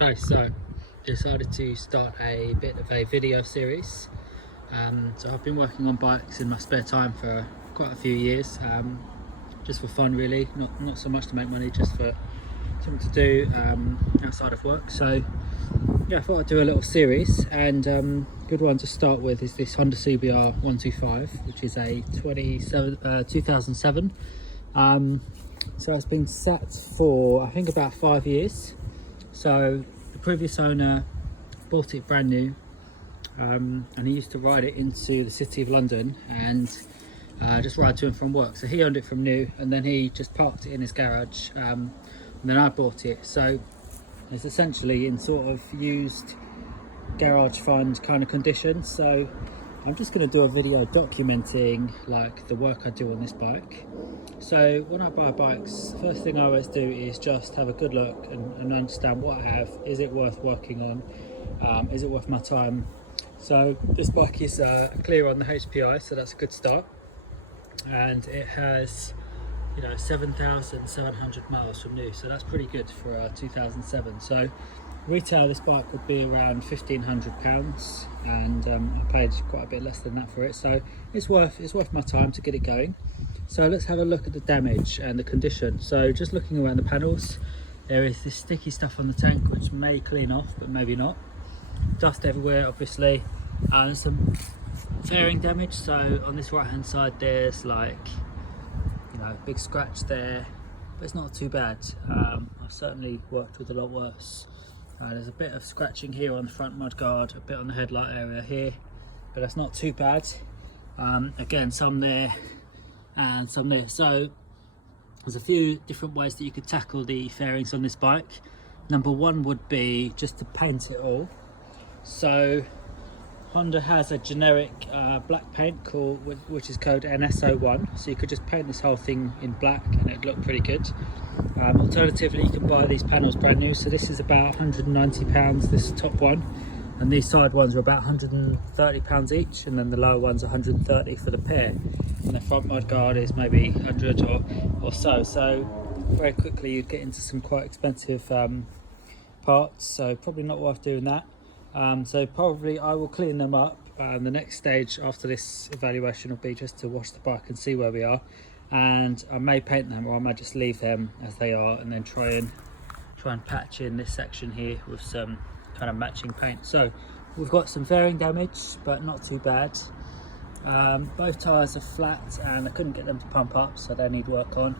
Okay, so decided to start a bit of a video series. So I've been working on bikes in my spare time for quite a few years, just for fun really, not so much to make money, just for something to do outside of work. So yeah, I thought I'd do a little series, and good one to start with is this Honda CBR 125, which is a 2007. So it's been sat for I think about 5 years. So the previous owner bought it brand new, and he used to ride it into the city of London and just ride to and from work. So he owned it from new, and then he just parked it in his garage, and then I bought it. So it's essentially in sort of used garage fund kind of condition. So I'm just going to do a video documenting like the work I do on this bike. So when I buy bikes, first thing I always do is just have a good look and understand what I have. Is it worth working on? Is it worth my time? So this bike is clear on the HPI, so that's a good start, and it has 7,700 miles from new, so that's pretty good for 2007. So retail this bike would be around £1,500, and I paid quite a bit less than that for it, so it's worth my time to get it going. So let's have a look at the damage and the condition. So just looking around the panels, there is this sticky stuff on the tank which may clean off, but maybe not. Dust everywhere, obviously. There's some fairing damage. So on this right hand side there's like a big scratch there, but it's not too bad. I've certainly worked with a lot worse. There's a bit of scratching here on the front mudguard, a bit on the headlight area here, but that's not too bad. Again, some there and some there. So there's a few different ways that you could tackle the fairings on this bike. Number one would be just to paint it all. So Honda has a generic black paint which is code NSO1, so you could just paint this whole thing in black and it'd look pretty good. Alternatively, you can buy these panels brand new. So this is about £190, this top one, and these side ones are about £130 each, and then the lower ones £130 for the pair, and the front mudguard is maybe 100 or so. So very quickly you'd get into some quite expensive parts, so probably not worth doing that. So probably I will clean them up. The next stage after this evaluation will be just to wash the bike and see where we are, and I may paint them, or I might just leave them as they are and then try and patch in this section here with some kind of matching paint. So we've got some fairing damage, but not too bad. Both tyres are flat and I couldn't get them to pump up, so they need work on.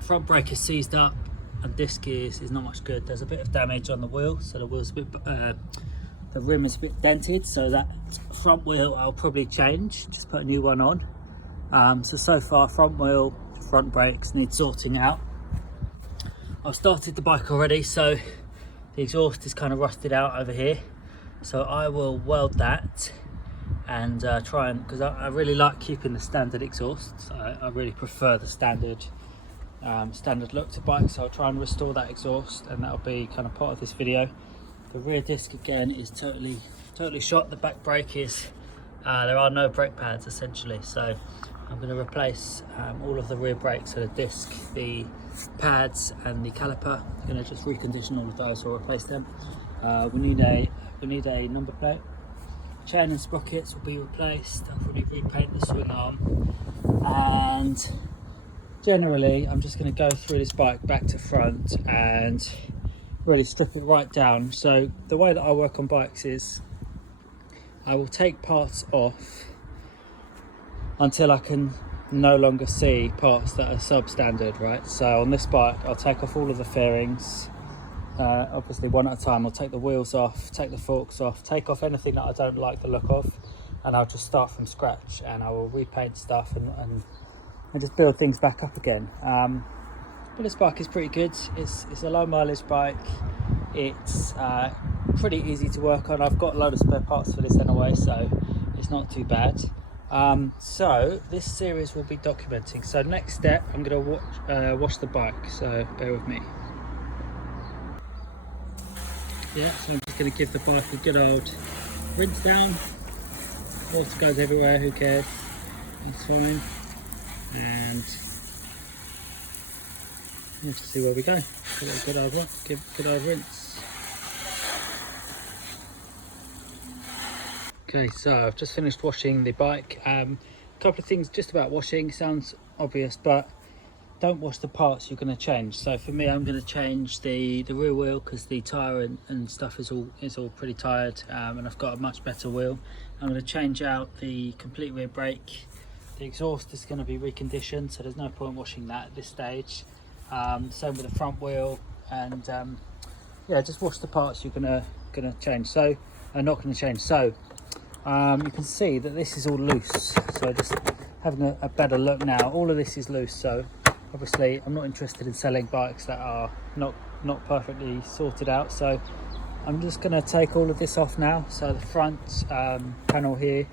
Front brake is seized up, and disc is not much good. There's a bit of damage on the wheel, so the wheel's a bit the rim is a bit dented, so that front wheel I'll probably change, just put a new one on. So far front wheel, front brakes need sorting out. I've started the bike already, so the exhaust is kind of rusted out over here, so I will weld that and try and, because I really like keeping the standard exhaust. So I really prefer the standard look to bike, so I'll try and restore that exhaust, and that'll be kind of part of this video. The rear disc again is totally shot. The back brake is there are no brake pads essentially, so I'm going to replace all of the rear brakes, so the disc, the pads and the caliper. I'm going to just recondition all of those or replace them. We need a number plate. Chain and sprockets will be replaced. I'll probably repaint the swing arm, and generally I'm just going to go through this bike back to front and really strip it right down. So the way that I work on bikes is I will take parts off until I can no longer see parts that are substandard, right? So on this bike I'll take off all of the fairings, obviously one at a time. I'll take the wheels off, take the forks off, take off anything that I don't like the look of, and I'll just start from scratch, and I will repaint stuff and just build things back up again. But this bike is pretty good. It's a low mileage bike. It's pretty easy to work on. I've got a load of spare parts for this anyway, so it's not too bad. So this series will be documenting. So next step, I'm going to wash the bike, so bear with me. Yeah, so I'm just going to give the bike a good old rinse down. Water goes everywhere, who cares? That's fine. And let's see where we go. Give it a good old rinse. Okay, so I've just finished washing the bike. A couple of things just about washing, sounds obvious, but don't wash the parts you're going to change. So for me, I'm going to change the rear wheel because the tyre and stuff is all pretty tired, and I've got a much better wheel. I'm going to change out the complete rear brake. The exhaust is going to be reconditioned, so there's no point washing that at this stage. Same with the front wheel, and yeah, just wash the parts you're gonna change. So not going to change. So you can see that this is all loose. So just having a better look now, all of this is loose. So obviously I'm not interested in selling bikes that are not perfectly sorted out. So I'm just going to take all of this off now. So the front panel here,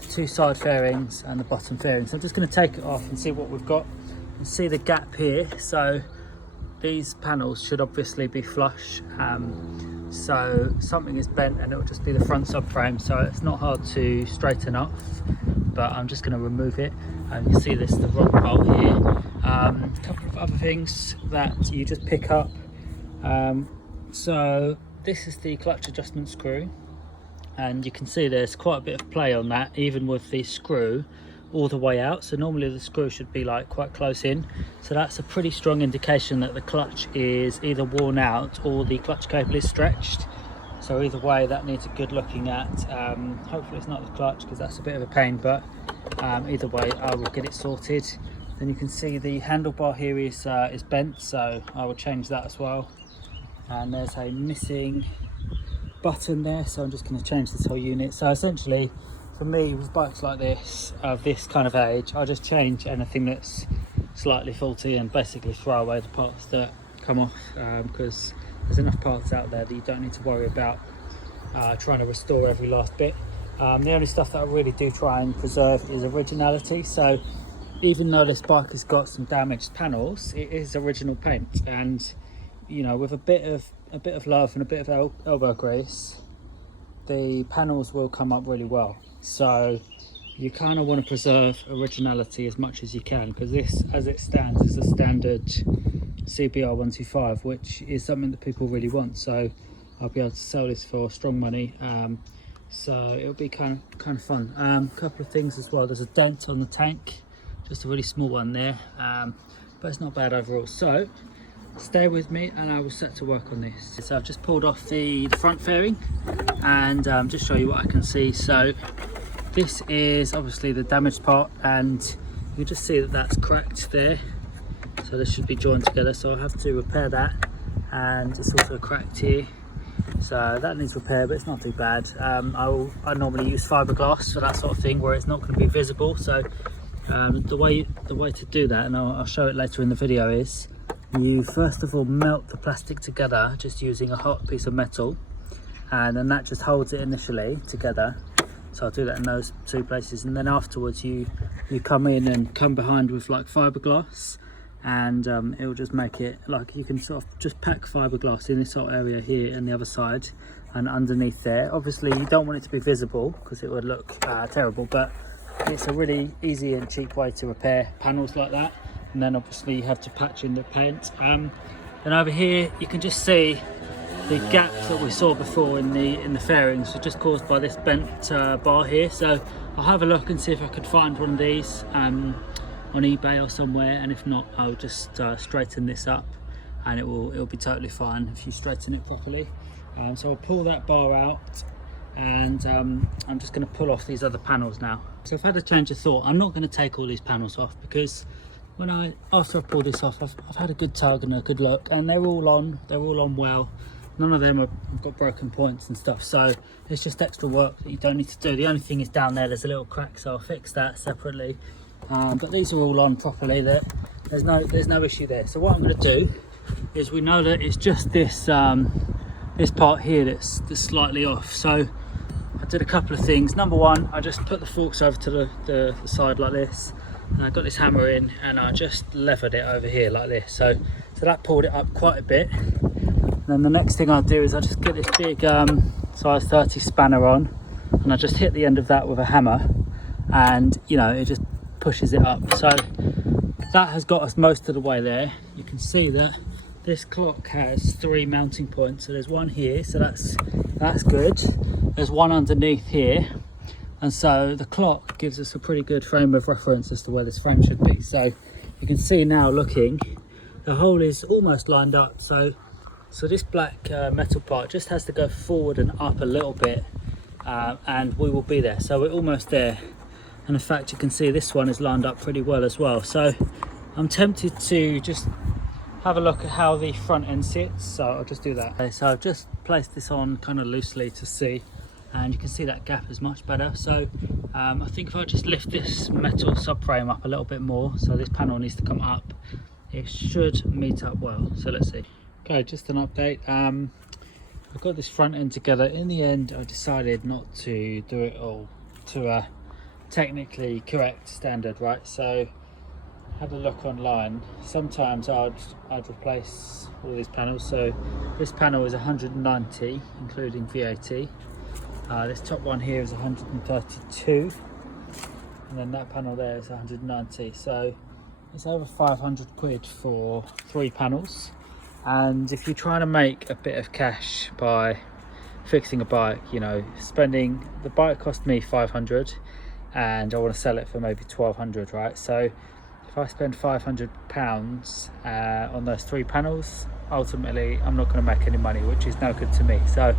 the two side fairings and the bottom fairings. I'm just going to take it off and see what we've got. You can see the gap here. So these panels should obviously be flush. So something is bent and it will just be the front subframe. So it's not hard to straighten off, but I'm just going to remove it. You can see this, the rock bolt here. A couple of other things that you just pick up. So this is the clutch adjustment screw, and you can see there's quite a bit of play on that, even with the screw all the way out. So normally the screw should be like quite close in, so that's a pretty strong indication that the clutch is either worn out or the clutch cable is stretched. So either way, that needs a good looking at. Hopefully it's not the clutch because that's a bit of a pain, but either way I will get it sorted. Then you can see the handlebar here is bent, so I will change that as well. And there's a missing button there, so I'm just going to change this whole unit. So essentially for me, with bikes like this, of this kind of age, I just change anything that's slightly faulty and basically throw away the parts that come off, because there's enough parts out there that you don't need to worry about trying to restore every last bit. The only stuff that I really do try and preserve is originality. So even though this bike has got some damaged panels, it is original paint, and you know, with a bit of love and a bit of elbow grease, the panels will come up really well. So you kind of want to preserve originality as much as you can, because this, as it stands, is a standard CBR 125, which is something that people really want. So I'll be able to sell this for strong money. So it'll be kind of fun. A couple of things as well. There's a dent on the tank, just a really small one there, but it's not bad overall. So stay with me and I will set to work on this. So I've just pulled off the front fairing and just show you what I can see. So this is obviously the damaged part, and you just see that that's cracked there. So this should be joined together, so I'll have to repair that. And it's also cracked here, so that needs repair, but it's not too bad. I normally use fiberglass for that sort of thing, where it's not going to be visible. So the way to do that, and I'll show it later in the video, is you first of all melt the plastic together just using a hot piece of metal, and then that just holds it initially together. So I'll do that in those two places, and then afterwards you come in and come behind with like fiberglass, and it will just make it like you can sort of just pack fiberglass in this whole area here and the other side and underneath there. Obviously you don't want it to be visible because it would look terrible, but it's a really easy and cheap way to repair panels like that. And then obviously you have to patch in the paint. And over here you can just see the gap that we saw before in the fairings was just caused by this bent bar here. So I'll have a look and see if I could find one of these on eBay or somewhere, and if not, I'll just straighten this up, and it'll be totally fine if you straighten it properly. So I'll pull that bar out, and I'm just going to pull off these other panels now. So I've had a change of thought. I'm not going to take all these panels off, because after I pull this off, I've had a good tug and a good look, and they're all on well. None of them have got broken points and stuff, so it's just extra work that you don't need to do. The only thing is down there's a little crack, so I'll fix that separately. But these are all on properly. There's no issue there. So what I'm going to do is, we know that it's just this this part here that's slightly off. So I did a couple of things. Number one, I just put the forks over to the side like this, and I got this hammer in and I just levered it over here like this. So that pulled it up quite a bit. And then the next thing I'll do is I'll just get this big size 30 spanner on, and I just hit the end of that with a hammer, and you know, it just pushes it up. So that has got us most of the way there. You can see that this clock has 3 mounting points. So there's one here, so that's good. There's one underneath here, and so the clock gives us a pretty good frame of reference as to where this frame should be. So you can see now, looking, the hole is almost lined up. So this black metal part just has to go forward and up a little bit, and we will be there. So we're almost there. And in fact, you can see this one is lined up pretty well as well. So I'm tempted to just have a look at how the front end sits, so I'll just do that. Okay, so I've just placed this on kind of loosely to see, and you can see that gap is much better. So I think if I just lift this metal subframe up a little bit more, so this panel needs to come up, it should meet up well. So let's see. Okay, just an update. I've got this front end together. In the end, I decided not to do it all to a technically correct standard, right? So had a look online. Sometimes I'd replace all these panels. So this panel is 190 including VAT. This top one here is 132, and then that panel there is 190. So it's over 500 quid for 3 panels. And if you're trying to make a bit of cash by fixing a bike, you know, spending, the bike cost me 500 and I want to sell it for maybe 1200, right? So if I spend £500 on those 3 panels, ultimately I'm not going to make any money, which is no good to me. So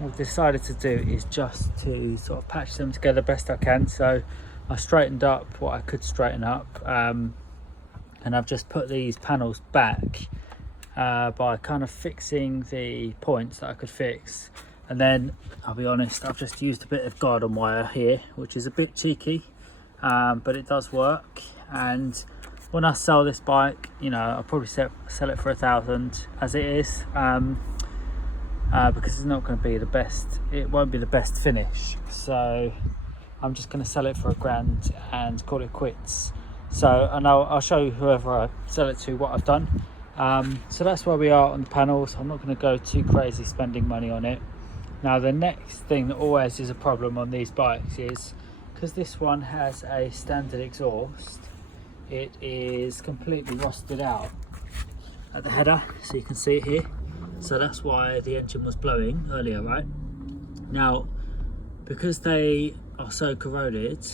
what I've decided to do is just to sort of patch them together best I can. So I straightened up what I could straighten up, and I've just put these panels back by kind of fixing the points that I could fix. And then I'll be honest, I've just used a bit of garden wire here, which is a bit cheeky, but it does work. And when I sell this bike, you know, I'll probably sell it for 1,000 as it is, because it's not going to be the best, it won't be the best finish. So I'm just going to sell it for £1,000 and call it quits. So, and I'll show you whoever I sell it to what I've done. So that's where we are on the panels. I'm not going to go too crazy spending money on it. Now the next thing that always is a problem on these bikes is, because this one has a standard exhaust, it is completely rusted out at the header, so you can see it here. So that's why the engine was blowing earlier, right? Now, because they are so corroded,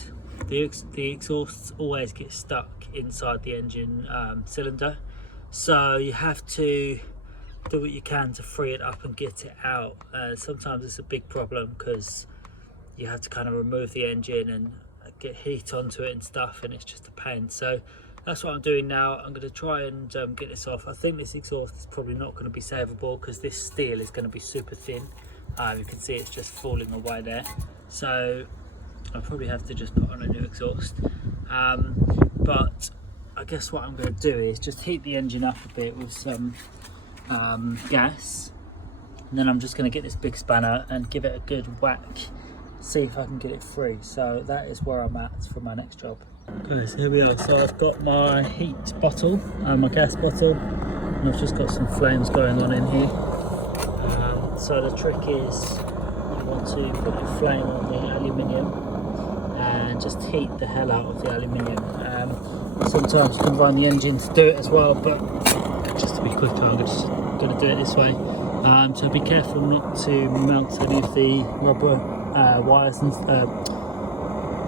the exhausts always get stuck inside the engine cylinder. So you have to do what you can to free it up and get it out. Sometimes it's a big problem because you have to kind of remove the engine and get heat onto it and stuff, and it's just a pain. So that's what I'm doing now. I'm going to try and get this off. I think this exhaust is probably not going to be savable because this steel is going to be super thin. You can see it's just falling away there. So I'll probably have to just put on a new exhaust. But I guess what I'm going to do is just heat the engine up a bit with some gas, and then I'm just going to get this big spanner and give it a good whack, see if I can get it free. So that is where I'm at for my next job. Okay, so here we are. So I've got my heat bottle, my gas bottle, and I've just got some flames going on in here. So the trick is you want to put a flame on the aluminium and just heat the hell out of the aluminium. Sometimes you can run the engine to do it as well, but just to be quicker, I'm just going to do it this way. So be careful not to melt any of the rubber wires and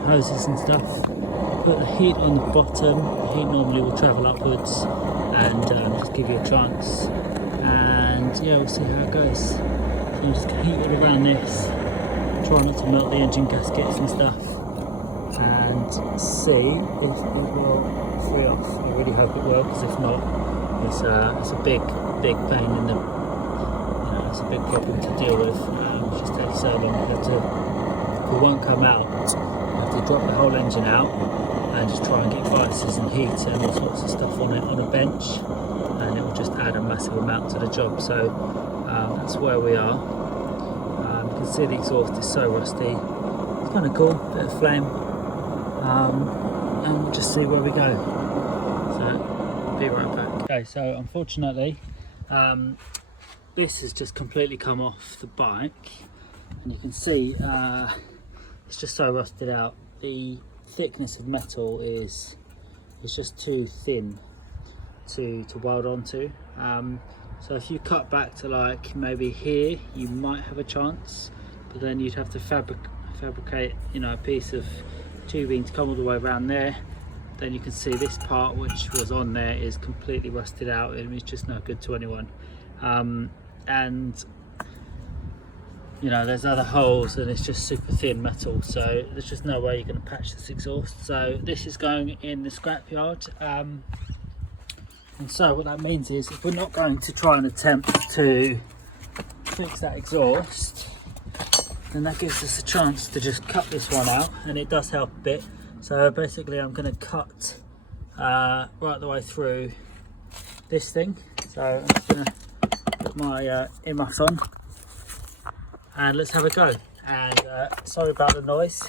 hoses and stuff. Put the heat on the bottom. The heat normally will travel upwards and just give you a chance. And yeah, we'll see how it goes. So I'm just going to heat it around this. Try not to melt the engine gaskets and stuff, and see if it will free off. I really hope it will, because if not, it's a big pain in the, it's a big problem to deal with. It just takes so long. You have to, if it won't come out, you have to drop the whole engine out and just try and get vices and heat and all sorts of stuff on it on a bench, and it will just add a massive amount to the job. So that's where we are. You can see the exhaust is so rusty. It's kind of cool, bit of flame, and we'll just see where we go. So be right back. Okay, so unfortunately this has just completely come off the bike, and you can see it's just so rusted out. The thickness of metal is just too thin to weld onto. So if you cut back to like maybe here, you might have a chance, but then you'd have to fabricate, you know, a piece of tubing to come all the way around there. Then you can see this part which was on there is completely rusted out and it's just no good to anyone. And you know, there's other holes and it's just super thin metal, so there's just no way you're going to patch this exhaust. So this is going in the scrapyard, and so what that means is if we're not going to try and attempt to fix that exhaust, then that gives us a chance to just cut this one out, and it does help a bit. So basically I'm going to cut right the way through this thing. So I'm just going to put my earmuffs on and let's have a go. And sorry about the noise,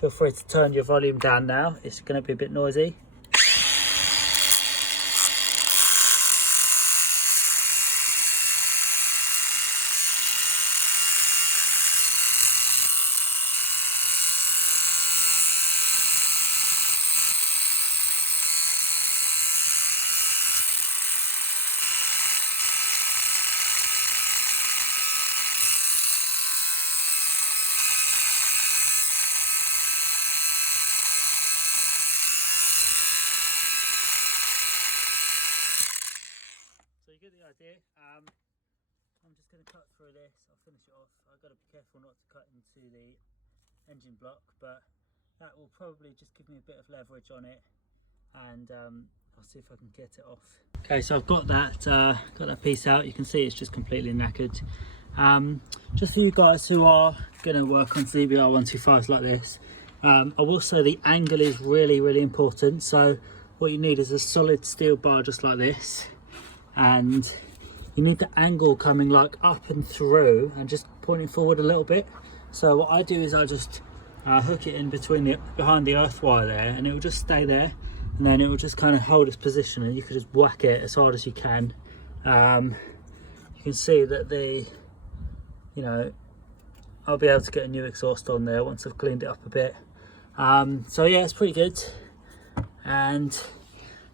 feel free to turn your volume down now, it's going to be a bit noisy. So you get the idea. I'm just going to cut through this, I'll finish it off. I've got to be careful not to cut into the engine block, but that will probably just give me a bit of leverage on it, and I'll see if I can get it off. Okay, so I've got that piece out. You can see it's just completely knackered. Just for you guys who are going to work on CBR 125s like this, I will say the angle is really important. So what you need is a solid steel bar just like this, and you need the angle coming like up and through and just pointing forward a little bit. So what I do is I just hook it in behind the earth wire there, and it will just stay there, and then it will just kind of hold its position, and you can just whack it as hard as you can. You can see that I'll be able to get a new exhaust on there once I've cleaned it up a bit. So yeah, it's pretty good. And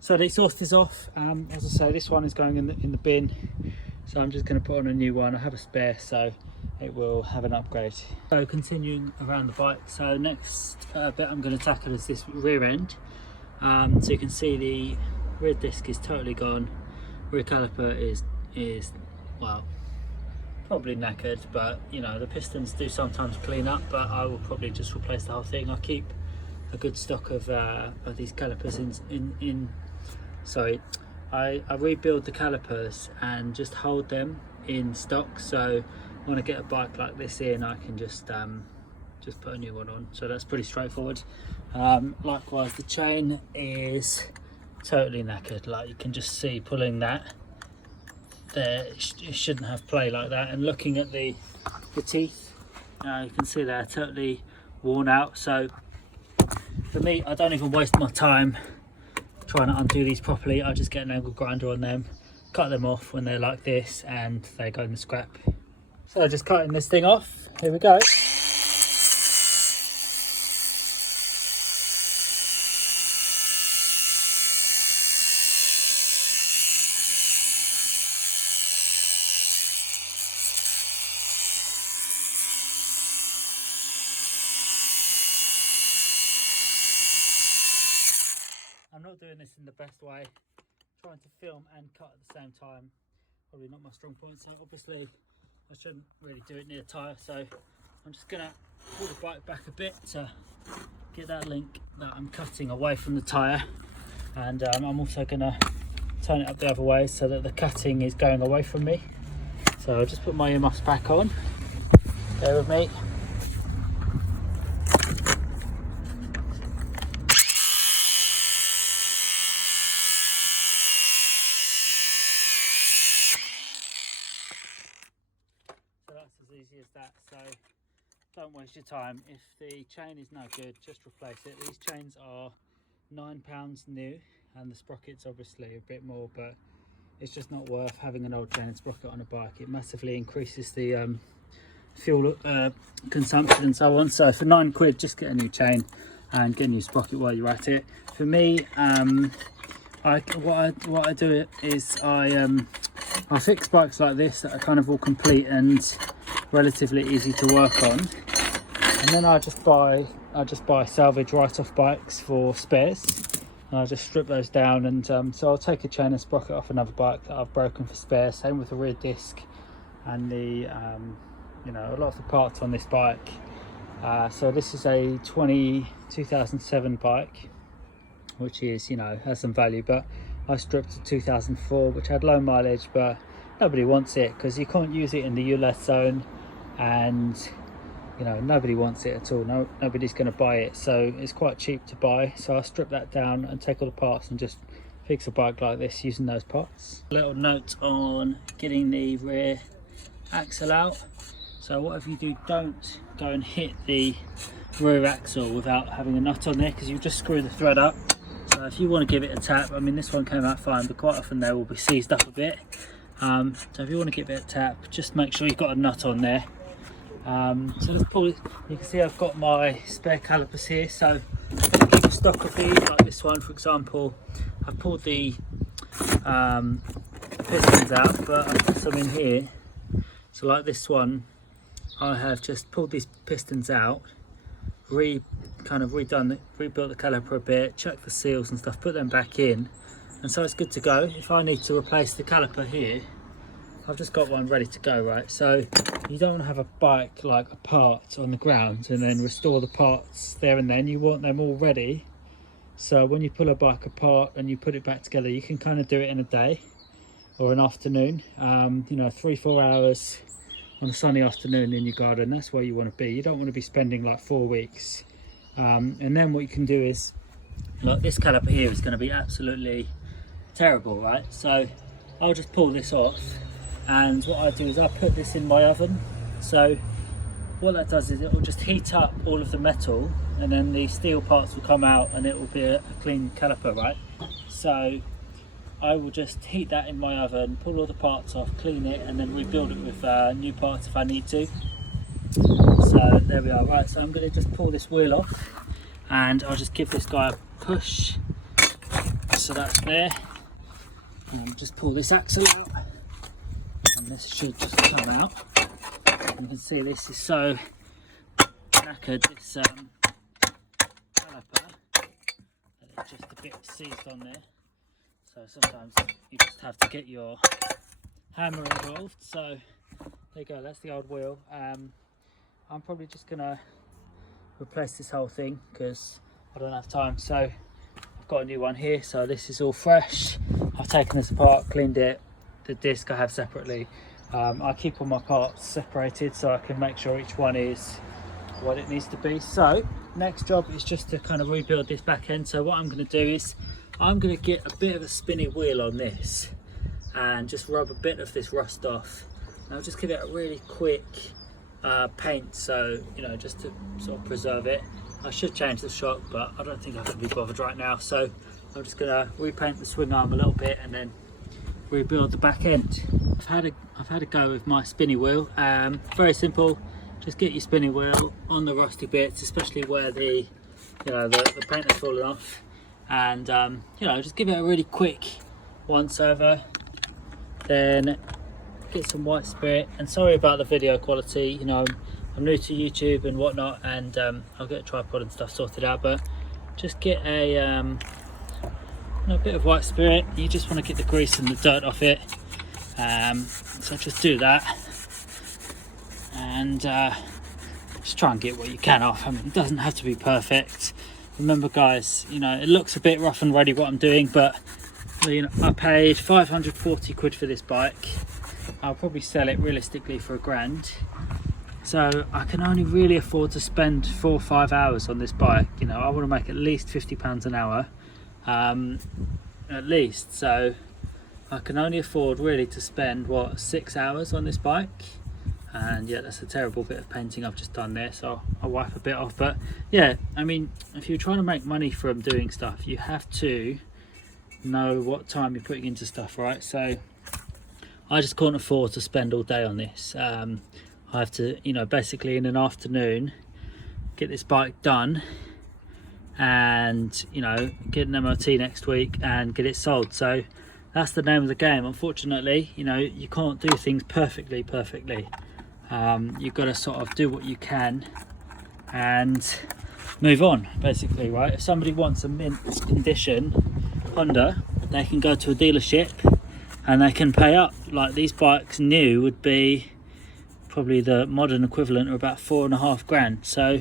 so the exhaust is off. As I say, this one is going in the bin, so I'm just going to put on a new one. I have a spare, so it will have an upgrade. So continuing around the bike, so next bit I'm going to tackle is this rear end. So you can see the rear disc is totally gone, rear caliper is well, probably knackered, but you know, the pistons do sometimes clean up, but I will probably just replace the whole thing. I'll keep a good stock of these calipers I rebuild the calipers and just hold them in stock, so when I get a bike like this in, I can just put a new one on. So that's pretty straightforward. Likewise, the chain is totally knackered, like you can just see pulling that there, it shouldn't have play like that. And looking at the teeth, you can see they're totally worn out. So for me, I don't even waste my time trying to undo these properly. I just get an angle grinder on them, cut them off when they're like this, and they go in the scrap. So just cutting this thing off, here we go. I'm not doing this in the best way, trying to film and cut at the same time, probably not my strong point, so obviously I shouldn't really do it near a tyre, so I'm just going to pull the bike back a bit to get that link that I'm cutting away from the tyre, and I'm also going to turn it up the other way so that the cutting is going away from me. So I'll just put my earmuffs back on, bear with me. As easy as that, so don't waste your time. If the chain is no good, just replace it. These chains are £9 new, and the sprocket's obviously a bit more, but it's just not worth having an old chain and sprocket on a bike. It massively increases the fuel consumption and so on. So for £9, just get a new chain and get a new sprocket while you're at it. For me, what I do is I fix bikes like this that are kind of all complete and relatively easy to work on, and then I just buy salvage write-off bikes for spares, and I just strip those down, and so I'll take a chain and sprocket off another bike that I've broken for spares. Same with the rear disc and the you know, a lot of the parts on this bike. So this is a 2007 bike, which is, you know, has some value, but I stripped a 2004 which had low mileage, but nobody wants it because you can't use it in the ULEZ zone, and you know, nobody wants it at all. Nobody's going to buy it, so it's quite cheap to buy. So I strip that down and take all the parts and just fix a bike like this using those parts. A little note on getting the rear axle out. So whatever you do, don't go and hit the rear axle without having a nut on there, because you just screw the thread up. So if you want to give it a tap, I mean, this one came out fine, but quite often they will be seized up a bit. So if you want to give it a tap, just make sure you've got a nut on there. So let's pull it. You can see I've got my spare calipers here, so keep a stock of these, like this one for example. I've pulled the pistons out, but I've put some in here. So like this one, I have just pulled these pistons out, rebuilt the caliper a bit, checked the seals and stuff, put them back in, and so it's good to go. If I need to replace the caliper here, I've just got one ready to go, right? So you don't want to have a bike like apart on the ground and then restore the parts there and then. You want them all ready, so when you pull a bike apart and you put it back together, you can kind of do it in a day or an afternoon. You know, 3-4 hours on a sunny afternoon in your garden, that's where you want to be. You don't want to be spending like 4 weeks. And then what you can do is, like this caliper here is going to be absolutely terrible, right? So I'll just pull this off, and what I do is I put this in my oven. So what that does is it will just heat up all of the metal, and then the steel parts will come out and it will be a clean caliper, right? So I will just heat that in my oven, pull all the parts off, clean it, and then rebuild it with new parts if I need to. So there we are. Right, so I'm going to just pull this wheel off, and I'll just give this guy a push, so that's there. And just pull this axle out, and this should just come out. And you can see this is so knackered, this caliper, that it's just a bit seized on there. So sometimes you just have to get your hammer involved. So there you go, that's the old wheel. I'm probably just gonna replace this whole thing because I don't have time. So I've got a new one here, so this is all fresh. I've taken this apart, cleaned it. The disc I have separately. I keep all my parts separated so I can make sure each one is what it needs to be. So next job is just to kind of rebuild this back end. So what I'm going to do is I'm going to get a bit of a spinny wheel on this and just rub a bit of this rust off. And I'll just give it a really quick paint, so you know, just to sort of preserve it. I should change the shock, but I don't think I can be bothered right now, so I'm just going to repaint the swing arm a little bit and then rebuild the back end. I've had a go with my spinny wheel. Very simple, just get your spinny wheel on the rusty bits, especially where the paint has fallen off, and you know, just give it a really quick once over, then get some white spirit. And sorry about the video quality, you know, I'm new to YouTube and whatnot, and I'll get a tripod and stuff sorted out, but just get a bit of white spirit. You just want to get the grease and the dirt off it, so just do that, and just try and get what you can off. I mean, it doesn't have to be perfect. Remember guys, you know, it looks a bit rough and ready what I'm doing, but you know, I paid 540 quid for this bike. I'll probably sell it realistically for £1,000, so I can only really afford to spend 4 or 5 hours on this bike. You know, I want to make at least £50 an hour, at least, so I can only afford really to spend what, 6 hours on this bike. And yeah, that's a terrible bit of painting I've just done there, so I'll wipe a bit off. But yeah, I mean, if you're trying to make money from doing stuff, you have to know what time you're putting into stuff, right? So I just can't afford to spend all day on this. I have to, you know, basically in an afternoon get this bike done, and, you know, get an MOT next week and get it sold. So that's the name of the game. Unfortunately, you know, you can't do things perfectly. You've got to sort of do what you can and move on, basically, right? If somebody wants a mint condition Honda, they can go to a dealership and they can pay up. Like, these bikes new would be probably the modern equivalent of about 4.5 grand. So,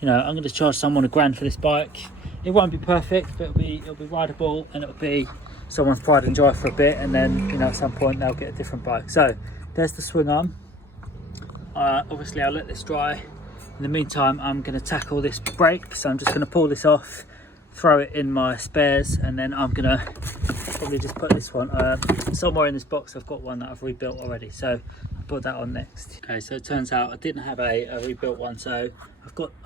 you know, I'm going to charge someone £1 for this bike. It won't be perfect, but it'll be rideable, and it'll be someone's pride and joy for a bit, and then, you know, at some point they'll get a different bike. So there's the swing arm. Obviously I'll let this dry. In the meantime, I'm going to tackle this brake, so I'm just going to pull this off, throw it in my spares, and then I'm going to probably just put this one somewhere in this box. I've got one that I've rebuilt already, so I'll put that on next. Okay, so it turns out I didn't have a rebuilt one, so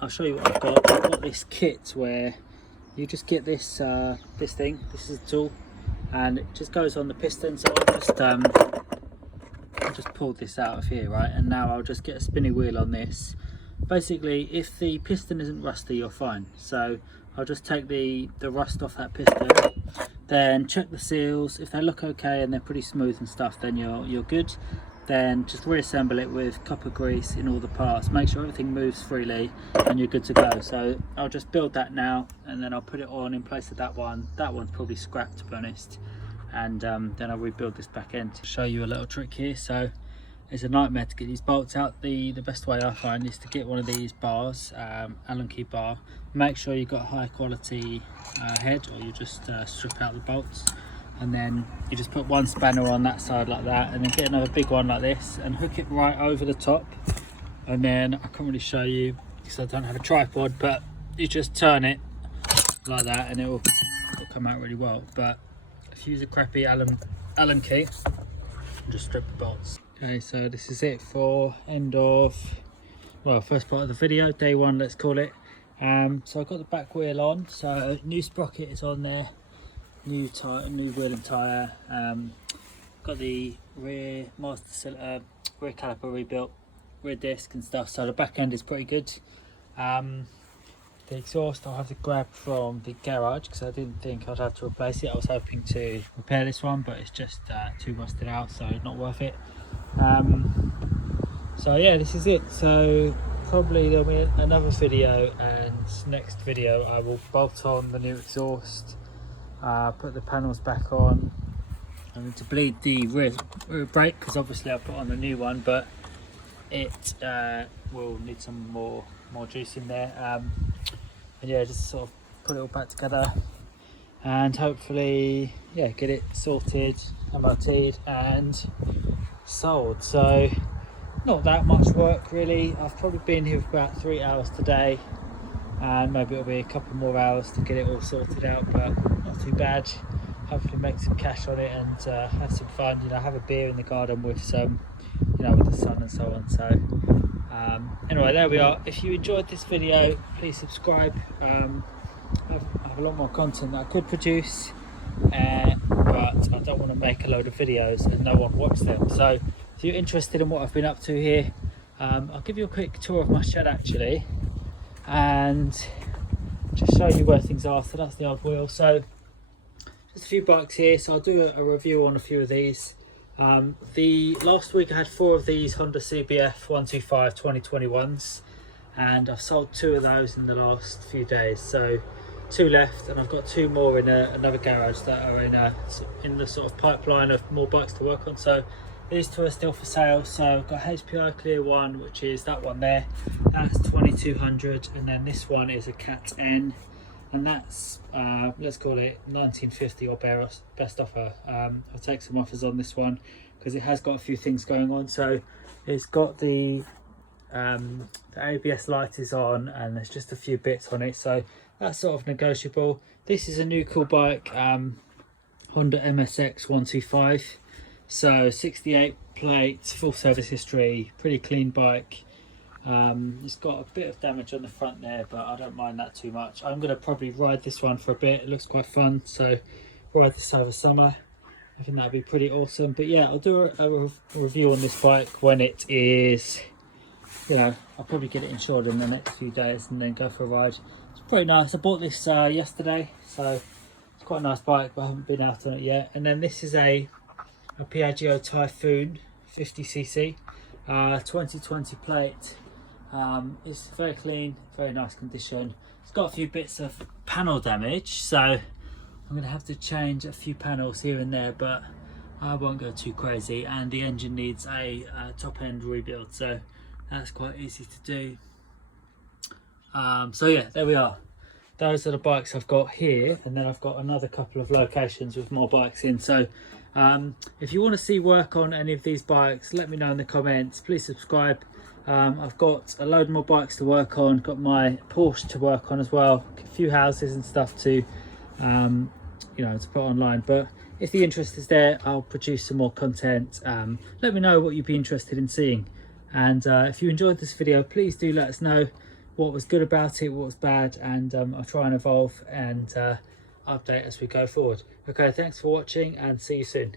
I'll show you what I've got. I've got this kit where you just get this this thing. This is a tool, and it just goes on the piston. So I'll just pull this out of here, right? And now I'll just get a spinny wheel on this. Basically, if the piston isn't rusty, you're fine. So I'll just take the rust off that piston, then check the seals. If they look okay and they're pretty smooth and stuff, then you're good. Then just reassemble it with copper grease in all the parts. Make sure everything moves freely, and you're good to go. So I'll just build that now, and then I'll put it on in place of that one. That one's probably scrapped, to be honest. And then I'll rebuild this back end. To show you a little trick here. So it's a nightmare to get these bolts out. The best way I find is to get one of these bars, Allen key bar. Make sure you've got a high quality head, or you just strip out the bolts, and then you just put one spanner on that side like that, and then get another big one like this and hook it right over the top. And then I can't really show you because I don't have a tripod, but you just turn it like that and it'll come out really well. But if you use a crappy Allen key, just strip the bolts. Okay, so this is it for first part of the video, day one, let's call it. So I've got the back wheel on, so new sprocket is on there, new wheel and tyre. Got the rear rear caliper rebuilt, rear disc and stuff, so the back end is pretty good. The exhaust I'll have to grab from the garage because I didn't think I'd have to replace it. I was hoping to repair this one, but it's just too rusted out, so not worth it. So yeah, this is it. So probably there'll be another video, and next video I will bolt on the new exhaust, put the panels back on. I need to bleed the rear brake because obviously I put on the new one, but it will need some more juice in there. And yeah, just sort of put it all back together, and hopefully, yeah, get it sorted, MOT'd and sold. So not that much work really. I've probably been here for about 3 hours today, and maybe it'll be a couple more hours to get it all sorted out, but not too bad. Hopefully make some cash on it and have some fun, you know, have a beer in the garden with some, you know, with the sun and so on. So anyway, there we are. If you enjoyed this video, please subscribe. I have a lot more content that I could produce, but I don't want to make a load of videos and no one watch them. So if you're interested in what I've been up to here, I'll give you a quick tour of my shed actually, and just show you where things are. So that's the old wheel. So just a few bikes here, so I'll do a review on a few of these. The last week I had 4 of these Honda CBR 125 2021s, and I've sold 2 of those in the last few days. So 2 left, and I've got 2 more in another garage that are in the sort of pipeline of more bikes to work on. So these 2 are still for sale. So I've got HPI Clear 1, which is that one there, that's 2200, and then this one is a Cat N, and that's let's call it 1950 or best offer. I'll take some offers on this one because it has got a few things going on. So it's got the ABS light is on, and there's just a few bits on it, so that's sort of negotiable. This is a new cool bike, Honda MSX 125, so 68 plates, full service history, pretty clean bike. It's got a bit of damage on the front there, but I don't mind that too much. I'm going to probably ride this one for a bit. It looks quite fun, so ride this over summer. I think that'd be pretty awesome. But yeah, I'll do a review on this bike when it is, you know, I'll probably get it insured in the next few days and then go for a ride. It's Pretty nice. I bought this yesterday, so it's quite a nice bike, but I haven't been out on it yet. And then this is a Piaggio Typhoon 50cc, 2020 plate. It's very clean, very nice condition. It's got a few bits of panel damage, so I'm going to have to change a few panels here and there, but I won't go too crazy. And the engine needs a top end rebuild, so that's quite easy to do. So yeah, there we are. Those are the bikes I've got here, and then I've got another couple of locations with more bikes in. So if you want to see work on any of these bikes, let me know in the comments. Please subscribe. I've got a load more bikes to work on, got my Porsche to work on as well, a few houses and stuff to you know, to put online. But if the interest is there, I'll produce some more content. Let me know what you'd be interested in seeing, and if you enjoyed this video, please do let us know what was good about it, what was bad, and I'll try and evolve and update as we go forward. Okay, thanks for watching, and see you soon.